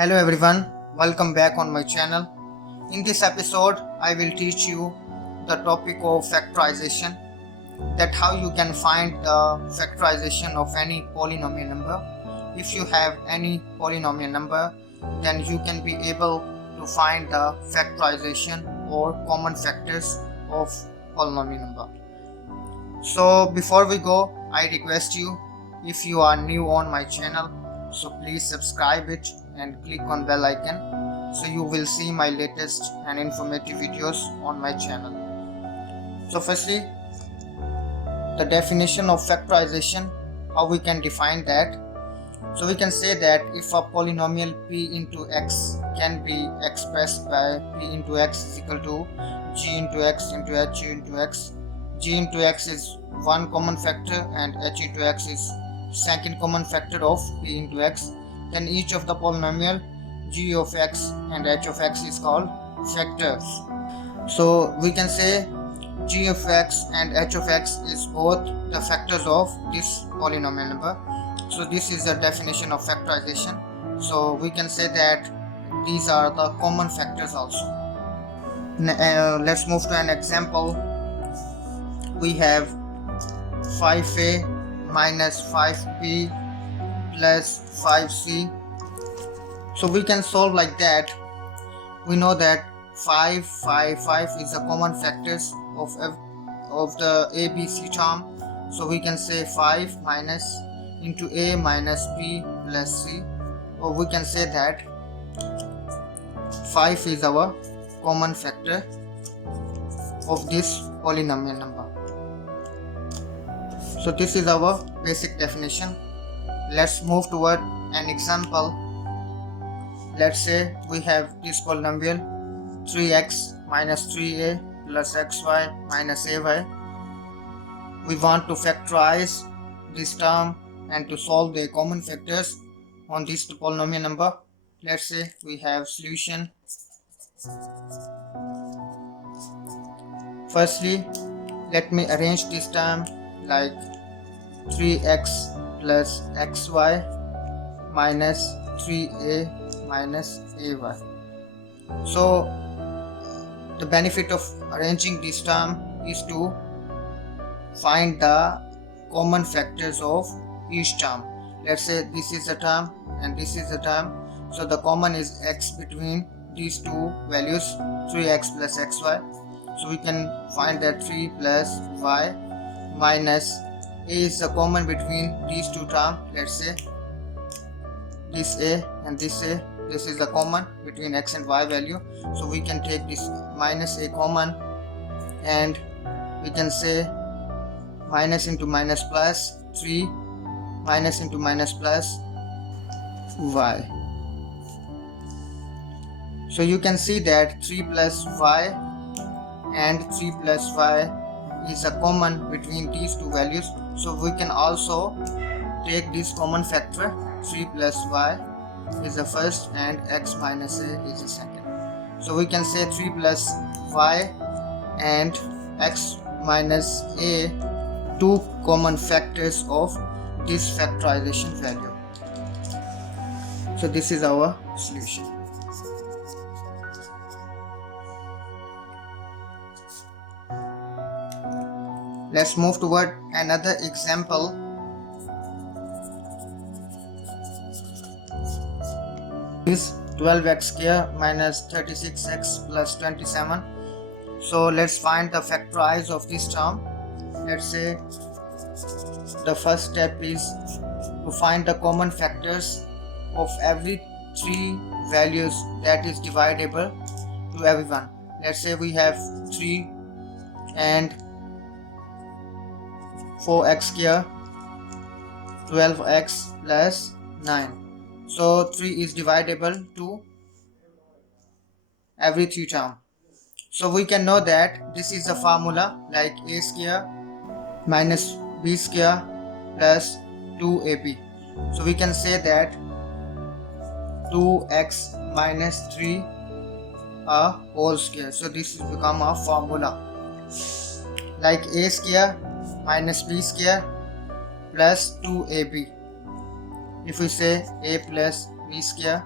Hello everyone, welcome back on my channel. In this episode, I will teach you the topic of factorization, that how you can find the factorization of any polynomial number. If you have any polynomial number, then you can be able to find the factorization or common factors of polynomial number. So before we go, I request you, if you are new on my channel, so please subscribe it and click on bell icon so you will see my latest and informative videos on my channel. So firstly, the definition of factorization, how we can define that. So we can say that if a polynomial p into x can be expressed by p into x is equal to g into x into h into x. G into x is one common factor and h into x is second common factor of p into x, then each of the polynomial g of x and h of x is called factors. So we can say g of x and h of x is both the factors of this polynomial number. So this is the definition of factorization. So we can say that these are the common factors also. Let's move to an example. We have 5a minus 5b plus 5c. So we can solve like that. We know that 5 is the common factors of the ABC term. So we can say 5 minus into a minus b plus c, or we can say that 5 is our common factor of this polynomial number. So this is our basic definition. Let's move toward an example. Let's say we have this polynomial 3x minus 3a plus xy minus ay. We want to factorize this term and to solve the common factors on this polynomial number. Let's say we have solution. Firstly, let me arrange this term like 3x plus xy minus 3a minus ay. So the benefit of arranging this term is to find the common factors of each term. Let's say this is a term and this is a term, so the common is x between these two values, 3x plus xy. So we can find that 3 plus y minus a is the common between these two terms. Let's say this a and this a, this is the common between x and y value. So we can take this minus a common and we can say minus into minus plus 3 minus into minus plus y. So you can see that 3 plus y and 3 plus y is a common between these two values. So we can also take this common factor, 3 plus y is the first and x minus a is the second. So we can say 3 plus y and x minus a, two common factors of this factorization value. So this is our solution. Let's move toward another example. Is 12x square minus 36x plus 27. So let's find the factorize of this term. Let's say the first step is to find the common factors of every three values that is dividable to everyone. Let's say we have 3 and 4x square, 12x plus 9. So 3 is divisible to every 3 term. So we can know that this is a formula like a square minus b square plus 2ab. So we can say that 2x minus 3 a whole square. So this will become a formula like a square minus b square plus 2ab. If we say a plus b square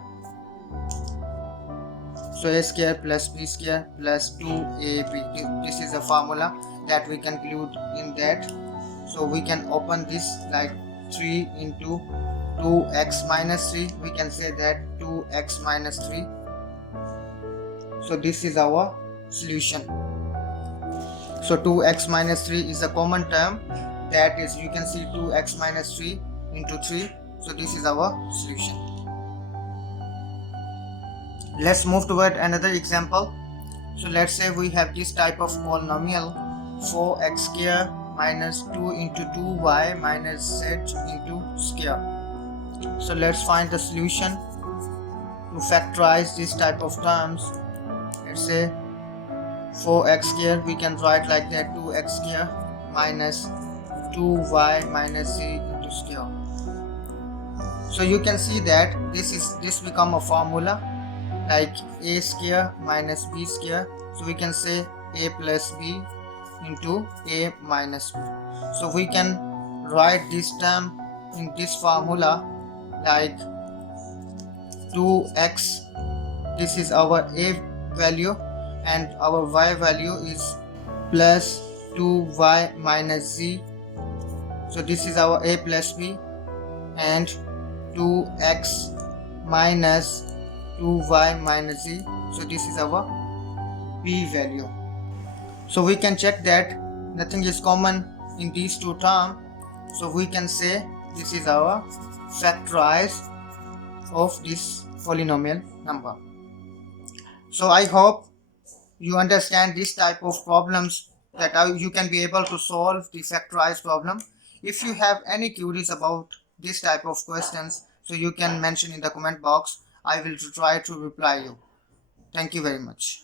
So a square plus b square plus 2ab. This is a formula that we can include in that. So we can open this like 3 into 2x minus 3. We can say that 2x minus 3. So this is our solution. So 2x minus 3 is a common term, that is, you can see 2x minus 3 into 3. So this is our solution. Let's move toward another example. So let's say we have this type of polynomial 4x square minus 2 into 2y minus z into square. So let's find the solution to factorize this type of terms. Let's say 4x square, we can write like that, 2x square minus 2y minus z into square. So you can see that this become a formula like a square minus b square. So we can say a plus b into a minus b. So we can write this term in this formula like 2x, this is our a value, and our y value is plus 2y minus z. So this is our a plus b, and 2x minus 2y minus z. So this is our b value. So we can check that nothing is common in these two terms. So we can say this is our factorize of this polynomial number. So I hope you understand this type of problems, that you can be able to solve the factorized problem. If you have any queries about this type of questions, so you can mention in the comment box. I will try to reply you. Thank you very much.